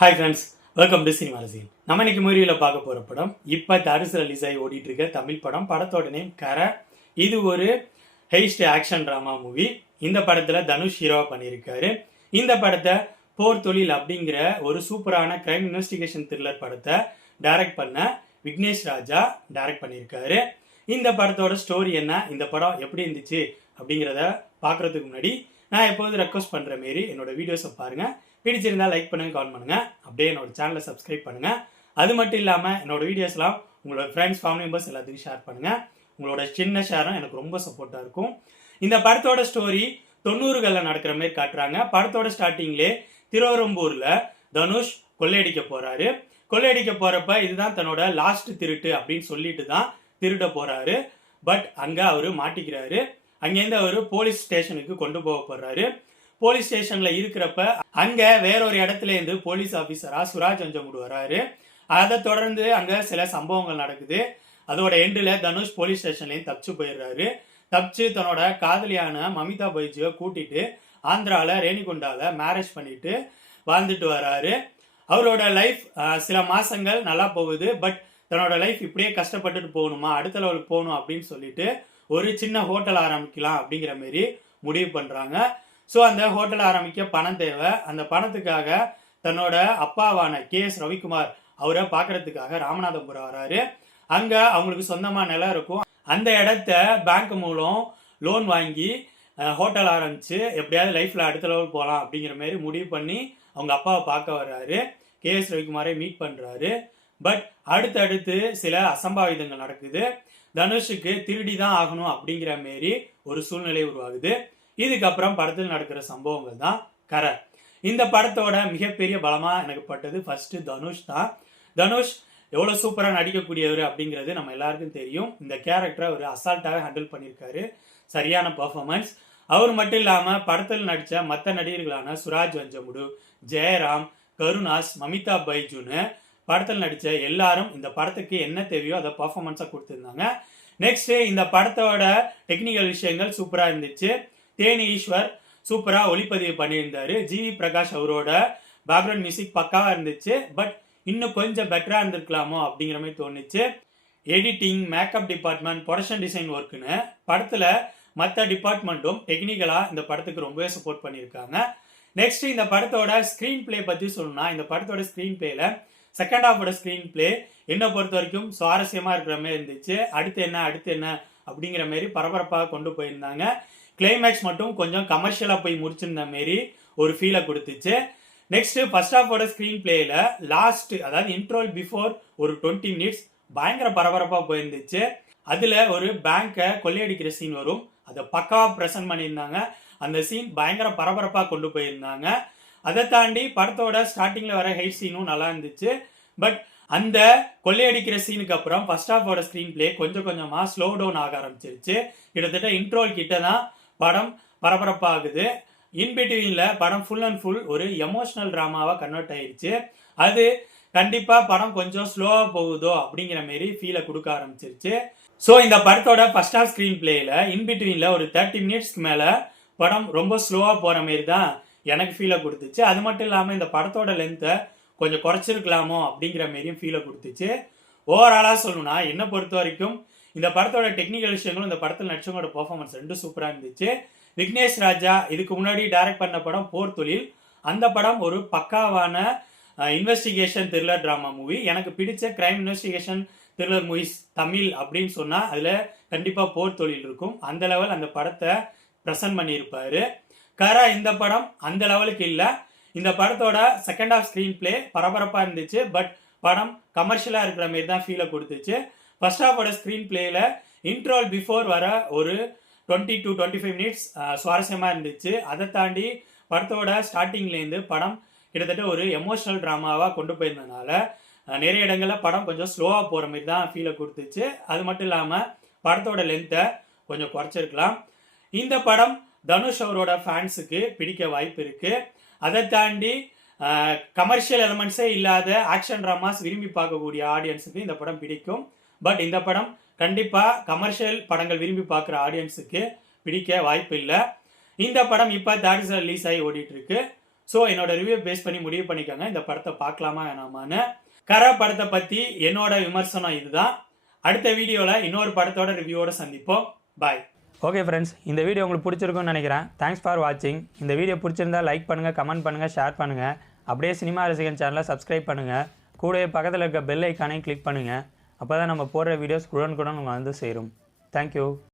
Hi friends, welcome to cinema ரசிகன். நம்ம இன்னைக்கு மூவியில் பார்க்க போகிற படம் இப்போ தரிசு ரிலீஸ் ஆகி ஓடிட்டு இருக்க தமிழ் படம். படத்தோட நேம் கரை. இது ஒரு ஹெய்ஸ்ட் ஆக்ஷன் ட்ராமா மூவி. இந்த படத்தில் தனுஷ் ஹீரோவா பண்ணியிருக்காரு. இந்த படத்தை போர் தொழில் அப்படிங்கிற ஒரு சூப்பரான கிரைம் இன்வெஸ்டிகேஷன் த்ரில்லர் படத்தை டைரக்ட் பண்ண விக்னேஷ் ராஜா டைரக்ட் பண்ணியிருக்காரு. இந்த படத்தோட ஸ்டோரி என்ன, இந்த படம் எப்படி இருந்துச்சு அப்படிங்கிறத பார்க்குறதுக்கு முன்னாடி நான் எப்போது ரெக்வஸ்ட் பண்ணுற மாரி என்னோட வீடியோஸை பாருங்கள். பிடிச்சிருந்தா லைக் பண்ணுங்க, கமெண்ட் பண்ணுங்க, அப்படியே என்னோட சேனலை சப்ஸ்கிரைப் பண்ணுங்க. அது மட்டும் இல்லாமல் என்னோட வீடியோஸ்லாம் உங்களோட ஃப்ரெண்ட்ஸ் ஃபேமிலி மெம்பர்ஸ் எல்லாத்துக்கும் ஷேர் பண்ணுங்க. உங்களோட சின்ன ஷேரும் எனக்கு ரொம்ப சப்போர்ட்டாக இருக்கும். இந்த படத்தோட ஸ்டோரி 90களில் நடக்கிற மாதிரி காட்டுறாங்க. படத்தோட ஸ்டார்டிங்லேயே திருவரம்பூரில் தனுஷ் கொள்ளையடிக்க போறாரு. கொள்ளையடிக்க போறப்ப இதுதான் தன்னோட லாஸ்ட் திருட்டு அப்படின்னு சொல்லிட்டு தான் திருட போறாரு. பட் அங்கே அவர் மாட்டிக்கிறாரு. அங்கேருந்து அவர் போலீஸ் ஸ்டேஷனுக்கு கொண்டு போகப்படுறாரு. போலீஸ் ஸ்டேஷன்ல இருக்கிறப்ப அங்க வேறொரு இடத்துல இருந்து போலீஸ் ஆபீசரா சுராஜ் அஞ்சமுடு வராரு. அதை தொடர்ந்து அங்க சில சம்பவங்கள் நடக்குது. அதோட எண்டுல தனுஷ் போலீஸ் ஸ்டேஷன்லயும் தப்பிச்சு போயிடுறாரு. தப்பிச்சு தன்னோட காதலியான மமிதா பைஜியை கூட்டிட்டு ஆந்திரால ரேணிகுண்டால மேரேஜ் பண்ணிட்டு வாழ்ந்துட்டு வராரு. அவரோட லைஃப் சில மாசங்கள் நல்லா போகுது. பட் தன்னோட லைஃப் இப்படியே கஷ்டப்பட்டுட்டு போகணுமா, அடுத்த லெவலுக்கு போகணும் அப்படின்னு சொல்லிட்டு ஒரு சின்ன ஹோட்டல் ஆரம்பிக்கலாம் அப்படிங்கிற மாதிரி முடிவு பண்றாங்க. ஸோ அந்த ஹோட்டல் ஆரம்பிக்க பணம் தேவை. அந்த பணத்துக்காக தன்னோட அப்பாவான KS ரவிக்குமார் அவரை பார்க்கறதுக்காக ராமநாதபுரம் வராரு. அங்கே அவங்களுக்கு சொந்தமாக நிலம் இருக்கும். அந்த இடத்த பேங்க் மூலம் லோன் வாங்கி ஹோட்டல் ஆரம்பித்து எப்படியாவது லைஃப்பில் அடுத்த லெவல் போகலாம் அப்படிங்கிற மாதிரி முடிவு பண்ணி அவங்க அப்பாவை பார்க்க வர்றாரு. KS ரவிக்குமாரை மீட் பண்ணுறாரு. பட் அடுத்தடுத்து சில அசம்பாவிதங்கள் நடக்குது. தனுஷுக்கு திருடி தான் ஆகணும் அப்படிங்கிற மாரி ஒரு சூழ்நிலை உருவாகுது. இதுக்கப்புறம் படத்தில் நடக்கிற சம்பவங்கள் தான் கரை. இந்த படத்தோட மிகப்பெரிய பலமா எனக்கு பட்டது ஃபர்ஸ்ட் தனுஷ் தான். தனுஷ் எவ்வளவு சூப்பரா நடிக்கக்கூடியவர் அப்படிங்கிறது நம்ம எல்லாருக்கும் தெரியும். இந்த கேரக்டரை ஒரு அசால்ட்டாக ஹேண்டில் பண்ணியிருக்காரு. சரியான பர்ஃபார்மன்ஸ். அவர் மட்டும் இல்லாம படத்தில் நடிச்ச மற்ற நடிகர்களான சுராஜ் வஞ்சமுடு, ஜெயராம், கருணாஸ், மமிதா பைஜுன்னு படத்தில் நடிச்ச எல்லாரும் இந்த படத்துக்கு என்ன தேவையோ அதை பர்ஃபார்மன்ஸா கொடுத்துருந்தாங்க. நெக்ஸ்ட் இந்த படத்தோட டெக்னிக்கல் விஷயங்கள் சூப்பரா இருந்துச்சு. தேனி ஈஸ்வர் சூப்பரா ஒளிப்பதிவு பண்ணியிருந்தாரு. ஜிவி பிரகாஷ் அவரோட பேக்ரவுண்ட் மியூசிக் பக்காவா இருந்துச்சு. பட் இன்னும் கொஞ்சம் பெட்டரா இருந்திருக்கலாமோ அப்படிங்கிற மாதிரி தோணுச்சு. Editing, makeup department, production design ஒர்க்குன்னு படத்துல மற்ற டிபார்ட்மெண்ட்டும் டெக்னிக்கலா இந்த படத்துக்கு ரொம்பவே சப்போர்ட் பண்ணியிருக்காங்க. நெக்ஸ்ட் இந்த படத்தோட ஸ்கிரீன் பிளே பத்தி சொல்லணும்னா, இந்த படத்தோட ஸ்கிரீன் பிளேல செகண்ட் ஹாஃபோட ஸ்கிரீன் பிளே என்ன பொறுத்த வரைக்கும் சுவாரஸ்யமா இருக்கிற மாதிரி இருந்துச்சு. அடுத்து என்ன அப்படிங்கிற மாதிரி பரபரப்பாக கொண்டு போயிருந்தாங்க. கிளைமேக்ஸ் மட்டும் கொஞ்சம் கமர்ஷியலா போய் முடிச்சிருந்த மாரி ஒரு ஃபீலை கொடுத்துச்சு. நெக்ஸ்ட் ஃபர்ஸ்ட் ஹாஃபோட ஸ்கிரீன் பிளேல லாஸ்ட், அதாவது இன்ட்ரோல் பிஃபோர் ஒரு 20 மினிட்ஸ் பயங்கர பரபரப்பா போயிருந்துச்சு. அதுல ஒரு பேங்கை கொள்ளையடிக்கிற சீன் வரும். அதை பக்காவா பிரசன்ட் பண்ணியிருந்தாங்க. அந்த சீன் பயங்கர பரபரப்பா கொண்டு போயிருந்தாங்க. அதை தாண்டி படத்தோட ஸ்டார்டிங்ல வர ஹைட் சீனும் நல்லா இருந்துச்சு. பட் அந்த கொள்ளையடிக்கிற சீனுக்கு அப்புறம் ஃபர்ஸ்ட் ஹாஃபோட ஸ்கிரீன் பிளே கொஞ்சம் கொஞ்சமா ஸ்லோ டவுன் ஆக ஆரம்பிச்சிருச்சு. கிட்டத்தட்ட இன்ட்ரோல் கிட்ட தான் படம் பரபரப்பாகுது. இன்பிட்வீன்ல படம் ஃபுல் அண்ட் ஃபுல் ஒரு எமோஷனல் டிராமாவா கன்வெர்ட் ஆயிடுச்சு. அது கண்டிப்பா படம் கொஞ்சம் ஸ்லோவா போகுதோ அப்படிங்கிற மாதிரி ஃபீலை கொடுக்க ஆரம்பிச்சிருச்சு. ஸோ இந்த படத்தோட ஃபர்ஸ்ட் ஹாஃப் ஸ்கிரீன் பிளேல இன்பிட்வீன்ல ஒரு 30 மினிட்ஸ்க்கு மேல படம் ரொம்ப ஸ்லோவா போற மாதிரி தான் எனக்கு ஃபீலை கொடுத்துச்சு. அது மட்டும் இல்லாம இந்த படத்தோட லென்த்தை கொஞ்சம் குறைச்சிருக்கலாமோ அப்படிங்கிற மாதிரியும் ஃபீலை கொடுத்துச்சு. ஓவராலா சொல்லணும்னா என்ன பொறுத்த வரைக்கும் இந்த படத்தோட டெக்னிக்கல் விஷயங்களும் இந்த படத்தில் நடிச்சவங்களோட பெர்ஃபார்மன்ஸ் ரெண்டும் சூப்பரா இருந்துச்சு. விக்னேஷ் ராஜா இதுக்கு முன்னாடி டைரக்ட் பண்ண படம் போர் தொழில். அந்த படம் ஒரு பக்காவான இன்வெஸ்டிகேஷன் த்ரில்லர் டிராமா மூவி. எனக்கு பிடிச்ச crime investigation thriller movies Tamil அப்படின்னு சொன்னா அதுல கண்டிப்பா போர் தொழில் இருக்கும். அந்த லெவல் அந்த படத்தை பிரசன்ட் பண்ணியிருப்பாரு. கரா இந்த படம் அந்த லெவலுக்கு இல்லை. இந்த படத்தோட செகண்ட் ஹாஃப் ஸ்கிரீன் பிளே பரபரப்பா இருந்துச்சு. பட் படம் கமர்ஷியலா இருக்கிற மாதிரி தான் ஃபீலை கொடுத்துச்சு. ஃபர்ஸ்ட் ஹாஃபோட ஸ்கிரீன் பிளேல இன்ட்ரோல் பிஃபோர் வர ஒரு 20 to 25 மினிட்ஸ் சுவாரஸ்யமா இருந்துச்சு. அதை தாண்டி படத்தோட ஸ்டார்டிங்லேருந்து படம் கிட்டத்தட்ட ஒரு எமோஷனல் டிராமாவா கொண்டு போயிருந்ததுனால நிறைய இடங்கள்ல படம் கொஞ்சம் ஸ்லோவா போற மாதிரி தான் ஃபீலை கொடுத்துச்சு. அது மட்டும் இல்லாம படத்தோட லென்த்தை கொஞ்சம் குறைச்சிருக்கலாம். இந்த படம் தனுஷ் அவரோட ஃபேன்ஸுக்கு பிடிக்க வாய்ப்பு இருக்கு. அதை தாண்டி கமர்ஷியல் எலமெண்ட்ஸே இல்லாத ஆக்ஷன் டிராமாஸ் விரும்பி பார்க்கக்கூடிய ஆடியன்ஸுக்கு இந்த படம் பிடிக்கும். பட் இந்த படம் கண்டிப்பா கமர்ஷியல் படங்கள் விரும்பி பார்க்குற ஆடியன்ஸுக்கு பிடிக்க வாய்ப்பு இல்லை. இந்த படம் இப்போ 3rd ரிலீஸ் ஆகி ஓடிட்டு இருக்கு. ஸோ என்னோட ரிவ்யூ பேஸ் பண்ணி முடிவு பண்ணிக்கோங்க இந்த படத்தை பார்க்கலாமா வேணாமான்னு. கர படத்தை பற்றி என்னோட விமர்சனம் இதுதான். அடுத்த வீடியோவில் இன்னொரு படத்தோட ரிவ்யூவோட சந்திப்போம். பாய். ஓகே ஃப்ரெண்ட்ஸ், இந்த வீடியோ உங்களுக்கு பிடிச்சிருக்குன்னு நினைக்கிறேன். தேங்க்ஸ் ஃபார் வாட்சிங். இந்த வீடியோ பிடிச்சிருந்தா லைக் பண்ணுங்கள், கமெண்ட் பண்ணுங்கள், ஷேர் பண்ணுங்கள். அப்படியே சினிமா ரசிகன் சேனலை சப்ஸ்கிரைப் பண்ணுங்கள். கூடவே பக்கத்தில் இருக்க பெல் ஐக்கானையும் கிளிக் பண்ணுங்கள். அப்போ தான் நம்ம போடுற வீடியோஸ் உடனுக்குடன் வந்து சேரும். தேங்க்யூ.